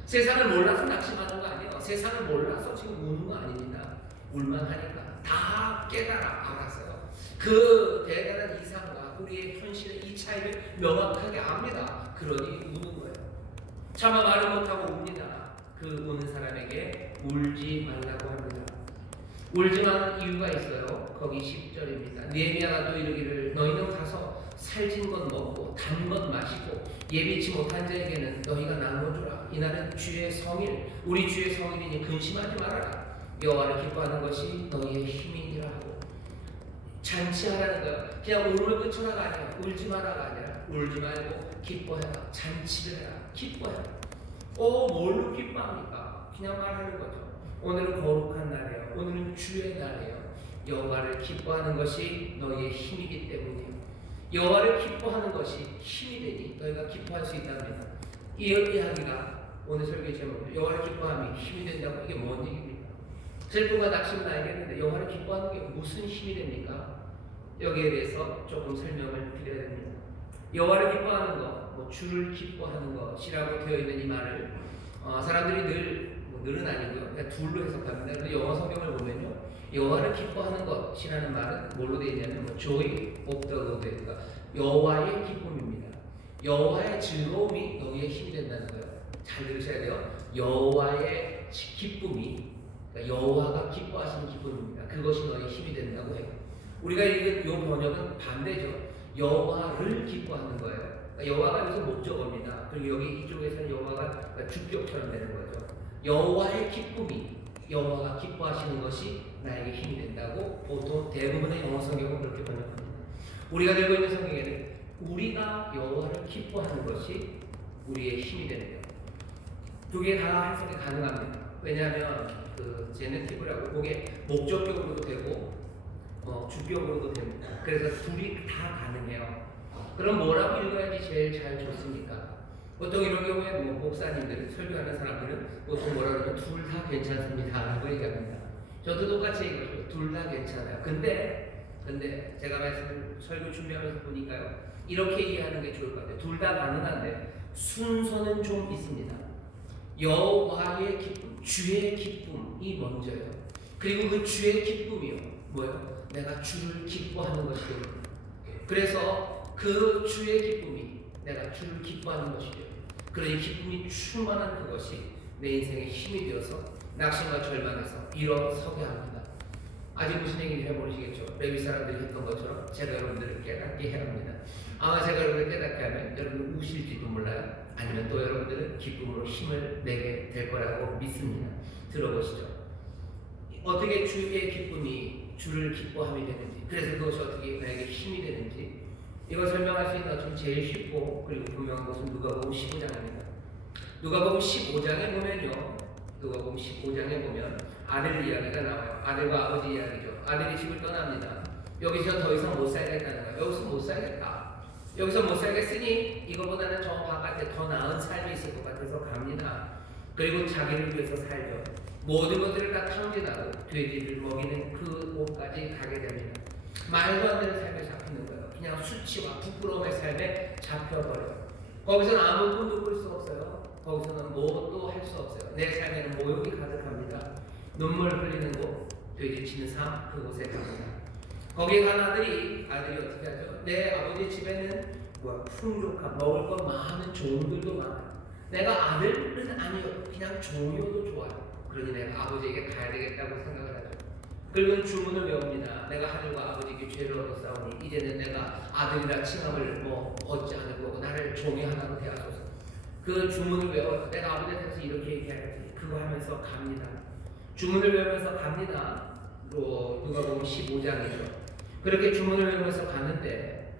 세상을 몰라서 낙심하는 거 아니에요. 세상을 몰라서 지금 우는 거 아닙니다. 울만하니까 다 깨달아 알았어요. 그 대단한 이상과 우리의 현실의 이 차이를 명확하게 압니다. 그러니 우는 거예요. 차마 말을 못하고 웁니다. 그 우는 사람에게 울지 말라고 합니다. 울지만 이유가 있어요. 거기 10절입니다. 느헤미야가 또 이르기를 너희는 가서 살진 것 먹고 단 것 마시고 예비치 못한 자에게는 너희가 나눠주라. 이날은 주의 성일, 우리 주의 성일이니 근심하지 말아라. 여호와를 기뻐하는 것이 너희의 힘이니라 하고, 잔치하라는 거예요. 그냥 울음을 그쳐라가 아니라, 울지 마라가 아니라, 울지 말고 기뻐해라. 잔치를 해라. 기뻐해라. 뭘로 기뻐합니까? 그냥 말하는 거죠. 오늘은 거룩한 날이에요. 오늘은 주의 날이에요. 여호와를 기뻐하는 것이 너희의 힘이기 때문이에요. 여호와를 기뻐하는 것이 힘이 되니 너희가 기뻐할 수 있답니다. 이 이야기가 오늘 설교의 제목은 여호와를 기뻐함이 힘이 된다고. 이게 뭔 얘기입니까? 슬픔과 낙심은 알겠는데 여호와를 기뻐하는 게 무슨 힘이 됩니까? 여기에 대해서 조금 설명을 드려야 됩니다. 여호와를 기뻐하는 것, 주를 기뻐하는 것이라고 되어 있는 이 말을 사람들이 늘은 아니고요, 그냥 둘로 해석합니다. 그래서 영어 성경을 보면요, 여호와를 기뻐하는 것이라는 말은 뭘로 되어 있냐면 joy of the Lord, 그러니까 여호와의 기쁨입니다. 여호와의 즐거움이 너희의 힘이 된다는 거예요. 잘 들으셔야 돼요. 여호와의 기쁨이, 그러니까 여호와가 기뻐하시는 기쁨입니다. 그것이 너희의 힘이 된다고 해요. 우리가 읽은 이 번역은 반대죠. 여호와를 기뻐하는 거예요. 그러니까 여호와가 여기서 목적어입니다. 그리고 여기 이쪽에서는 여호와가 주격처럼 되는 거죠. 여호와의 기쁨이, 여호와가 기뻐하시는 것이 나에게 힘이 된다고 보통 대부분의 영어 성경은 그렇게 번역합니다. 우리가 들고 있는 성경에는 우리가 여호와를 기뻐하는 것이 우리의 힘이 됩니다. 두 개 다 해석이 가능합니다. 왜냐하면 제네티브라고 그게 목적격으로도 되고 주격으로도 됩니다. 그래서 둘이 다 가능해요. 그럼 뭐라고 읽어야지 제일 잘 좋습니까? 보통 이런 경우에 목사님들, 설교하는 사람들은 보통 뭐라 그러면 둘 다 괜찮습니다 라고 얘기합니다. 저도 똑같이 얘기해요. 둘 다 괜찮아요. 근데 제가 설교 준비하면서 보니까요, 이렇게 이해하는 게 좋을 것 같아요. 둘 다 가능한데 순서는 좀 있습니다. 여호와의 기쁨, 주의 기쁨이 먼저예요. 그리고 그 주의 기쁨이요, 뭐예요? 내가 주를 기뻐하는 것이에요. 그래서 그 주의 기쁨이 내가 주를 기뻐하는 것이죠. 그러니 기쁨이 충만한 그것이 내 인생의 힘이 되어서 낙심과 절망에서 일어서게 합니다. 아직 무슨 얘기인지 잘 모르시겠죠? 레위 사람들이 했던 것처럼 제가 여러분들을 깨닫게 해야 합니다. 아마 제가 여러분을 깨닫게 하면 여러분은 우실지도 몰라요. 아니면 또 여러분들은 기쁨으로 힘을 내게 될 거라고 믿습니다. 들어보시죠. 어떻게 주의 기쁨이 주를 기뻐함이 되는지, 그래서 그것이 어떻게 나에게 힘이 되는지, 이걸 설명할 수 있는 것 중 제일 쉽고 그리고 분명한 것은 누가복음 15장입니다. 누가복음 15장에 보면요, 누가복음 15장에 보면 아들 이야기가 나와요. 아들과 아버지 이야기죠. 아들이 집을 떠납니다. 여기서 더 이상 못 살겠다는 거예요. 여기서 못 살겠다. 여기서 못 살겠으니 이거보다는 저 바깥에 더 나은 삶이 있을 것 같아서 갑니다. 그리고 자기를 위해서 살죠. 모든 것들을 다 탕진하고 돼지를 먹이는 그 곳까지 가게 됩니다. 말도 안 되는 삶에 잡히는 거예요. 그냥 수치와 부끄러움의 삶에 잡혀버려요. 거기서는 아무 꿈도 꿀 수 없어요. 거기서는 뭣도 할 수 없어요. 내 삶에는 모욕이 가득합니다. 눈물 흘리는 곳, 돼지치는 삶, 그곳에 갑니다. 거기에 간 아들이 어떻게 하죠? 내 아버지 집에는 풍족한, 먹을 것 많은 종들도 많아요. 내가 아들은 아니요, 그냥 종이어도 좋아요. 그러니 내가 아버지에게 가야 되겠다고 생각을 하죠. 그리고 주문을 외웁니다. 내가 하늘과 아버지께 죄를 얻었사오니 이제는 내가 아들이라 칭함을 얻지 않을 거고 나를 종이 하나로 대하소서. 그 주문을 외워서 내가 아버지한테 이렇게 얘기해야지, 그거 하면서 갑니다. 주문을 외우면서 갑니다. 누가복음 15장이죠. 그렇게 주문을 외우면서 가는데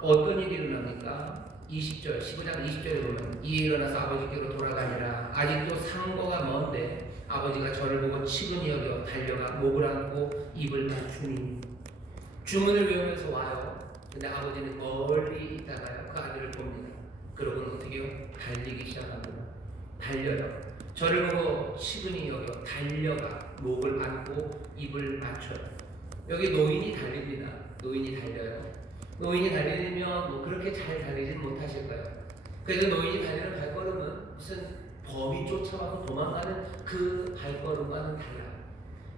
어떤 일이 일어납니까? 20절, 15장 20절에 보면 이에 일어나서 아버지께로 돌아가니라. 아직도 상거가 먼데 아버지가 저를 보고 치근히 여겨 달려가 목을 안고 입을 맞추니. 주문을 외우면서 와요. 근데 아버지는 멀리 있다가요 그 아들을 봅니다. 그러고는 어떻게 해요? 달리기 시작합니다. 달려요. 저를 보고 치근히 여겨 달려가 목을 안고 입을 맞춰요. 여기 노인이 달립니다. 노인이 달려요. 노인이 달리면 뭐 그렇게 잘 달리진 못하실 거예요. 그래서 노인이 달리는 발걸음은 무슨 범이 쫓아와서 도망가는 그 발걸음과는 달라요.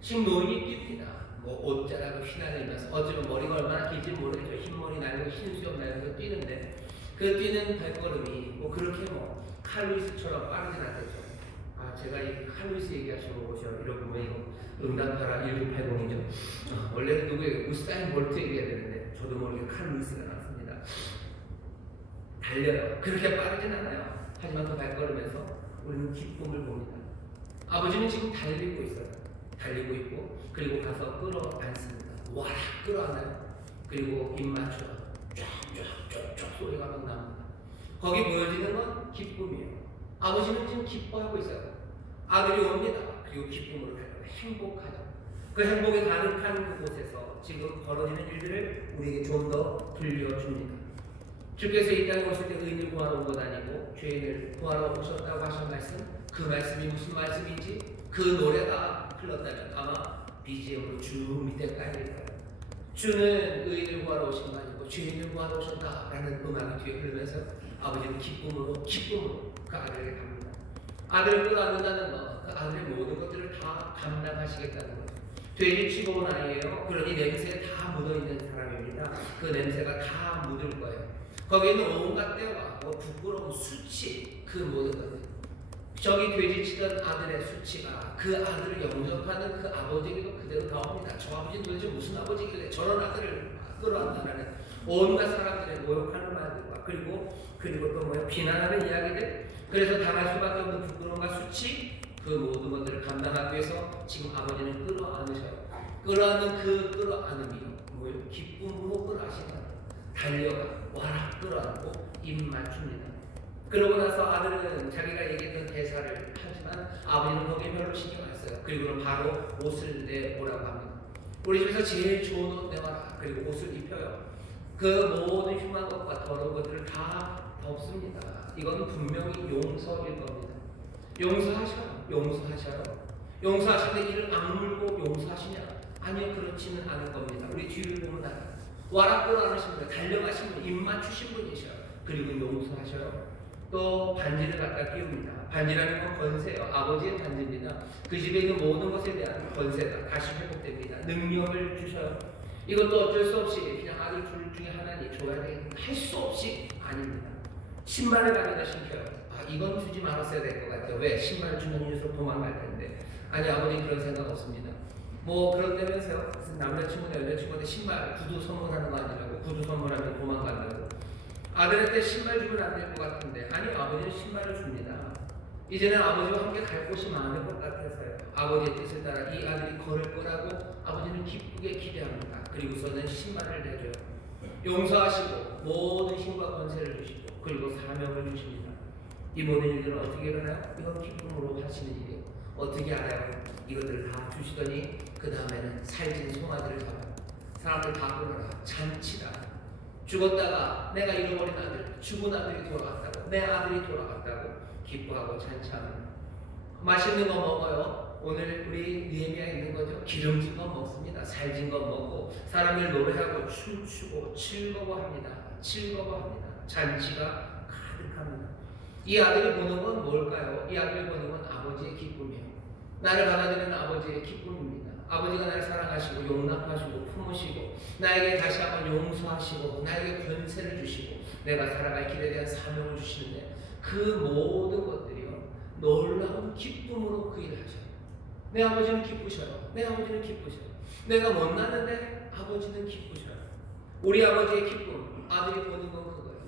지금 노인이 뜁니다. 뭐 옷자락을 휘날리면서 어쩌면 머리가 얼마나 길지 모르겠죠. 흰머리 날리고 흰 수염 날리면서 뛰는데 그 뛰는 발걸음이 뭐 그렇게 뭐 칼루이스처럼 빠르진 않겠죠. 아, 제가 이 칼루이스 얘기하시는 거죠. 이러고 왜 이거 응답하라 1980이죠. 원래는 누구에게 우사인 볼트 얘기해야 되는데 저도 모르게 칼루이스가 나왔습니다. 달려요. 그렇게 빠르진 않아요. 하지만 그 발걸음에서 우리는 기쁨을 봅니다. 아버지는 지금 달리고 있어요. 달리고 있고 그리고 가서 끌어안습니다. 와라 끌어안아요. 그리고 입 맞춰 쫙쫙쫙쫙 소리가 막 납니다. 거기 보여지는 건 기쁨이에요. 아버지는 지금 기뻐하고 있어요. 아들이 옵니다. 그리고 기쁨으로 달려요. 행복하죠. 그 행복에 가득한 그곳에서 지금 벌어지는 일들을 우리에게 좀 더 들려줍니다. 주께서 이 땅에 오실 때 의인을 구하러 온 것 아니고 죄인을 구하러 오셨다고 하신 말씀, 그 말씀이 무슨 말씀인지 그 노래가 흘렀다면 아마 BGM으로 쭉 밑에까지 일 거예요. 주는 의인을 구하러 오신 거 아니고 죄인을 구하러 오셨다라는 음악이 뒤에 흐르면서 아버지는 기쁨으로 그 아들에게 갑니다. 아들을 끌어안는다는 것, 그 아들의 모든 것들을 다 감당하시겠다는 거죠. 돼지 치고 온 아이예요. 그러니 냄새에 다 묻어있는 사람입니다. 그 냄새가 다 묻을 거예요. 거기에 있는 온갖 때와 부끄러운 수치, 그 모든 것들. 저기 돼지 치던 아들의 수치가 그 아들을 영접하는 그 아버지에게도 그대로 나옵니다. 저 아버지는 도대체 무슨 아버지길래 저런 아들을 끌어안다라는 온갖 사람들의 모욕하는 말들과 그리고 또 뭐야 비난하는 이야기들. 그래서 당할 수밖에 없는 부끄러움과 수치, 그 모든 것들을 감당하기 위해서 지금 아버지는 끌어안으셔요. 끌어안는 그 끌어안음이요 뭐예요? 기쁨으로 끌어안신다. 달려가 와라 끌어안고 입 맞춥니다. 그러고 나서 아들은 자기가 얘기했던 대사를 하지만 아버지는 거기에 별로 신경 안 써요. 그리고 바로 옷을 내오라고 합니다. 우리 집에서 제일 좋은 옷 내와라. 그리고 옷을 입혀요. 그 모든 흉한 것과 더러운 것들을 다 덮습니다. 이건 분명히 용서일 겁니다. 용서하셔요. 용서하시는데 이를 악물고 용서하시냐? 아니요, 그렇지는 않을 겁니다. 우리 뒤를 보면 알아요. 와라 끌어안으신 분, 달려가신 분, 입 맞추신 분이셔요. 그리고 용서하셔요. 또 반지를 갖다 끼웁니다. 반지라는 건 권세예요. 아버지의 반지입니다. 그 집에 있는 모든 것에 대한 권세가 다시 회복됩니다. 능력을 주셔요. 이것도 어쩔 수 없이 그냥 아들 둘 중에 하나니 줘야 되겠는데 할 수 없이 아닙니다. 신발을 가져다 신겨요. 아, 이건 주지 말았어야 될 것 같아요. 왜? 신발을 주면 녀석 도망갈 텐데. 아니, 아버지 그런 생각 없습니다. 뭐 그런다면서요. 남자친구나 여자친구한테 신발 구두 선물하는 거 아니라고. 구두 선물하면 도망간다고. 아들한테 신발 주면 안 될 것 같은데 아니, 아버지는 신발을 줍니다. 이제는 아버지와 함께 갈 곳이 많을 것 같아서요. 아버지의 뜻을 따라 이 아들이 걸을 거라고 아버지는 기쁘게 기대합니다. 그리고서는 신발을 내줘요. 용서하시고 모든 힘과 권세를 주시고 그리고 사명을 주십니다. 이 모든 일들은 어떻게 일어나요? 이건 기쁨으로 하시는 일이에요. 어떻게 알아요? 이것들을 다 주시더니 그 다음에는 살진 송아지를 잡아요. 사람들 다 불러라. 잔치다. 죽었다가 내가 잃어버린 아들, 죽은 아들이 돌아왔다고, 내 아들이 돌아왔다고 기뻐하고 잔치합니다. 맛있는 거 먹어요. 오늘 우리 느헤미야에 있는 거죠. 기름진 거 먹습니다. 살진 거 먹고 사람들 노래하고 춤추고 즐거워합니다. 잔치가 가득합니다. 이 아들이 보는 건 뭘까요? 이 아들이 보는 건 아버지의 기쁨이에요. 나를 받아들이는 아버지의 기쁨입니다. 아버지가 나를 사랑하시고 용납하시고 품으시고 나에게 다시 한번 용서하시고 나에게 권세를 주시고 내가 살아갈 길에 대한 사명을 주시는데 그 모든 것들이요 놀라운 기쁨으로 그 일을 하셔요. 내 아버지는 기쁘셔요. 내가 못났는데 아버지는 기쁘셔요. 우리 아버지의 기쁨, 아들이 보는 건 그거예요.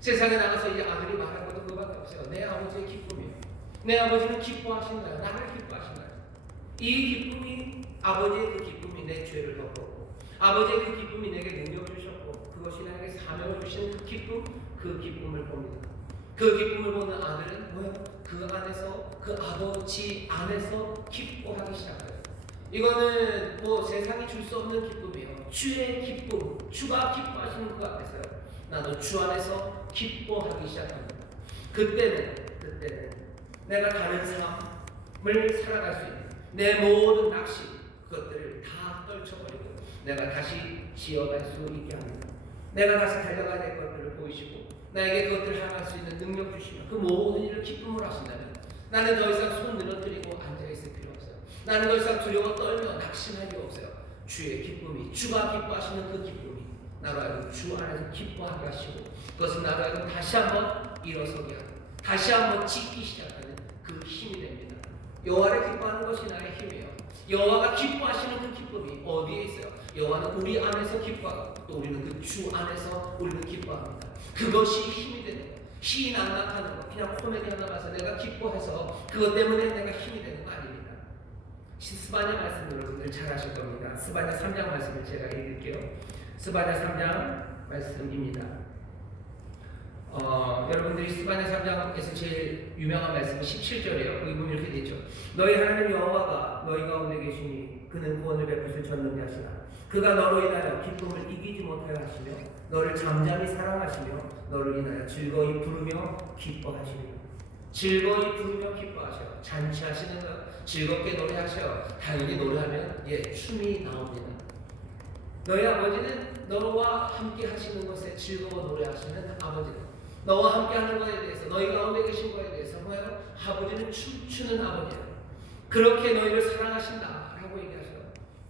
세상에 나가서 이제 아들이 말할 것도 그거밖에 없어요. 내 아버지의 기쁨이에요. 내 아버지는 기뻐하신가요? 나를 기뻐하신가요? 이 기쁨이, 아버지의 그 기쁨이 내 죄를 덮었고 아버지의 그 기쁨이 내게 능력을 주셨고 그것이 나에게 사명을 주시는 그 기쁨, 그 기쁨을 봅니다. 그 기쁨을 보는 아들은 뭐예요? 그 안에서, 그 아버지 안에서 기뻐하기 시작해요. 이거는 뭐 세상이 줄 수 없는 기쁨이에요. 주의 기쁨, 주가 기뻐하시는 그 앞에서요. 나도 주 안에서 기뻐하기 시작합니다. 그때는 내가 다른 삶을 살아갈 수 있는 내 모든 낚시, 그것들을 다 떨쳐버리고 내가 다시 지어갈 수 있게 합니다. 내가 다시 달려가야 될 것들을 보이시고 나에게 그것들을 향할 수 있는 능력 주시면 그 모든 일을 기쁨으로 하신다면 나는 더 이상 손 늘어뜨리고 앉아있을 필요 없어요. 나는 더 이상 두려워 떨며 낙심할 필요 없어요. 주의 기쁨이, 주가 기뻐하시는 그 기쁨이 나로 하여금 주 안에서 기뻐하게 하시고 그것은 나로 하여금 다시 한번 일어서게 하고 다시 한번 짓기 시작하는 그 힘이 됩니다. 여호와를 기뻐하는 것이 나의 힘이에요. 여호와가 기뻐하시는 그 기쁨이 어디에 있어요? 여호와는 우리 안에서 기뻐하고 또 우리는 그 주 안에서 우리는 기뻐합니다. 그것이 힘이 되는 거예요. 희낙낙하는 거, 그냥 코미디 하나 봐서 내가 기뻐해서 그것 때문에 내가 힘이 되는 거 아닙니다. 스바냐 말씀 여러분들 잘 아실 겁니다. 스바냐 3장 말씀을 제가 읽을게요. 스바냐 3장 말씀입니다. 여러분들이 스바냐 3장에서 제일 유명한 말씀은 17절이에요. 거기 보면 이렇게 되죠. 너희 하나님 여호와가 너희 가운데 계시니 그는 구원을 베푸실 전능자시라. 그가 너로 인하여 기쁨을 이기지 못하여 하시며 너를 잠잠히 사랑하시며 너를 인하여 즐거이 부르며 기뻐하시리라. 즐거이 부르며 기뻐하셔. 잔치하시는 것, 즐겁게 노래하셔. 당연히 노래하면 춤이 나옵니다. 너희 아버지는 너와 함께 하시는 것에 즐거워 노래하시는 아버지다. 너와 함께 하는 것에 대해서 너희 가운데 계신 것에 대해서 뭐예요? 아버지는 춤추는 아버지예요. 그렇게 너희를 사랑하신다 라고 얘기하셔요.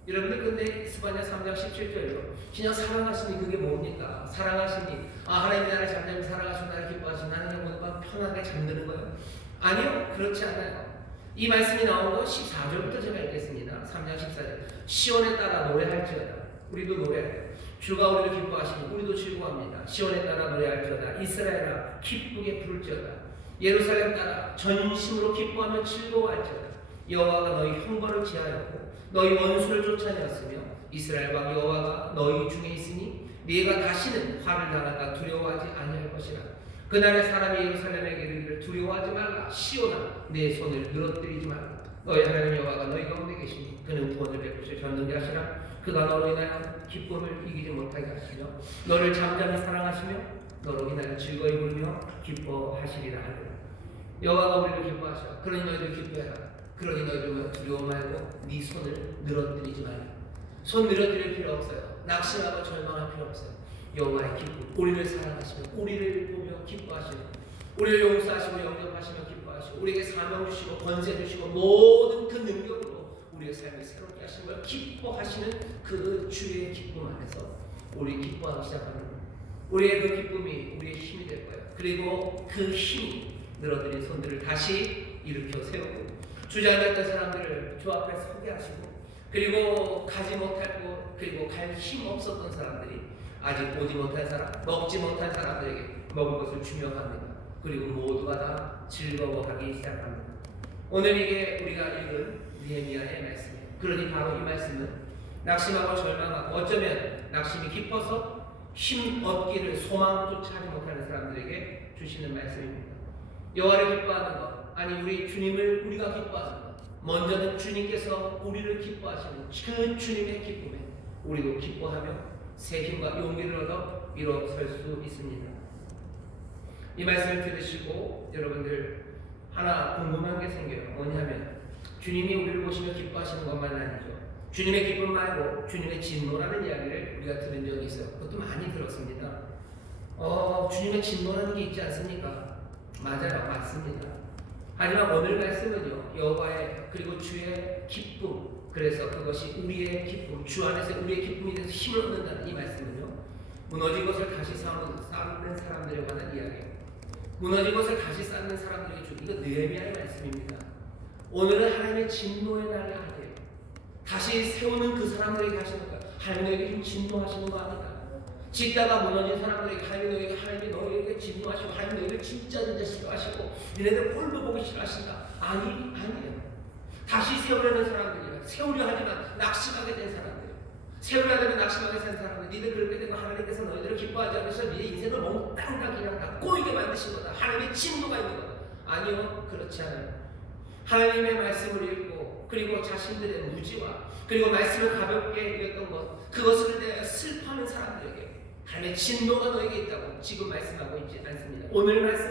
여러분들 근데 스바냐 3장 17절이요. 그냥 사랑하시니 그게 뭡니까? 사랑하시니 하나님이 나를 잠잠히 사랑하시고 나를 기뻐하시고 나는 영원히 편하게 잠드는 거예요? 아니요, 그렇지 않아요. 이 말씀이 나온 거 14절부터 제가 읽겠습니다. 3장 14절. 시온에 따라 노래할지어다. 우리도 노래해요. 주가 우리를 기뻐하시니 우리도 즐거워합니다. 시온에 따라 노래할지어다. 이스라엘아 기쁘게 부를지어다. 예루살렘 따라 전심으로 기뻐하며 즐거워할지어다. 여호와가 너희 형벌을 제하였고 너희 원수를 쫓아내었으며 이스라엘 왕 여호와가 너희 중에 있으니 네가 다시는 화를 당할까 두려워하지 아니할 것이라. 그날에 사람이 예루살렘에게 이르기를 두려워하지 말라. 시온아 내 손을 늘어뜨리지 말라. 너희 하나님 여호와가 너희 가운데 계시니 그는 구원을 베푸실 전능자시라. 그가 너로 인하여 기쁨을 이기지 못하게 하시며 너를 잠잠히 사랑하시며 너로 인하여 즐거이 부르며 기뻐하시리라 하리라. 여호와가 우리를 기뻐하셔. 그러니 너희들 기뻐해라. 그러니 너희들 두려워 말고 네 손을 늘어뜨리지 말라. 손 늘어뜨릴 필요 없어요. 낙심하고 절망할 필요 없어요. 여호와의 기쁨, 우리를 사랑하시며 우리를 보며 기뻐하시며 우리를 용서하시며 영접하시며 기뻐하시고 우리에게 사명 주시고 권세 주시고 모든 그 능력으로 우리의 삶을 새롭게 하시는 걸 기뻐하시는 그 주의 기쁨 안에서 우리 기뻐하기 시작합니다. 우리의 그 기쁨이 우리의 힘이 될 거예요. 그리고 그 힘이 늘어뜨린 손들을 다시 일으켜 세우고 주저앉았던 사람들을 주 앞에 서게 하시고 그리고 가지 못할 곳 그리고 갈 힘 없었던 사람들이 아직 보지 못한 사람, 먹지 못한 사람들에게 먹을 것을 주며 갑니다. 그리고 모두가 다 즐거워하기 시작합니다. 오늘 이게 우리가 읽은 느헤미야의 말씀이에요. 그러니 바로 이 말씀은 낙심하고 절망하고 어쩌면 낙심이 깊어서 힘 얻기를 소망조차 하지 못하는 사람들에게 주시는 말씀입니다. 여호와를 기뻐하는 것, 아니 우리 주님을 우리가 기뻐하는 것, 먼저는 주님께서 우리를 기뻐하시는 그 주님의 기쁨에 우리도 기뻐하며 새 힘과 용기를 얻어 일어설 수 있습니다. 이 말씀을 들으시고 여러분들 하나 궁금한 게 생겨요. 뭐냐면 주님이 우리를 보시며 기뻐하시는 것만 아니죠. 주님의 기쁨 말고 주님의 진노라는 이야기를 우리가 들은 적이 있어요. 그것도 많이 들었습니다. 주님의 진노라는 게 있지 않습니까? 맞아요. 맞습니다. 하지만 오늘 말씀은요. 여호와의 그리고 주의 기쁨, 그래서 그것이 우리의 기쁨, 주 안에서 우리의 기쁨이 돼서 힘을 얻는다는 이 말씀은요. 무너진 것을 다시 쌓는 사람들에 관한 이야기예요. 무너진 것을 다시 쌓는 사람들에게 준 이거 느헤미야의 말씀입니다. 오늘은 하나님의 진노의 날이 아니에요. 다시 세우는 그 사람들에게 하시는 거예요. 하나님에게 좀 진노하시는 거 아니다. 짓다가 무너진 사람들에게 하나님이 너희에게 진노하시고 하나님 너희를 진짜 싫어하시고 니네들 꼴도 보기 싫어하신다. 아니에요. 다시 세우려는 사람들이에요. 세우려 하지만 낙심하게 된 사람들, 세월이 되면 낙심하게 산 사람들, 니들 그렇게 되고 하나님께서 너희들을 기뻐하지 않으셔서 네 인생을 몽땅 다 그냥 다 꼬이게 만드신 거다. 하나님의 진노가 있는 거다. 아니요, 그렇지 않아요. 하나님의 말씀을 읽고 그리고 자신들의 무지와 그리고 말씀을 가볍게 읽었던 것, 그것을 대하여 슬퍼하는 사람들에게 하나님의 진노가 너에게 있다고 지금 말씀하고 있지 않습니다. 오늘 말씀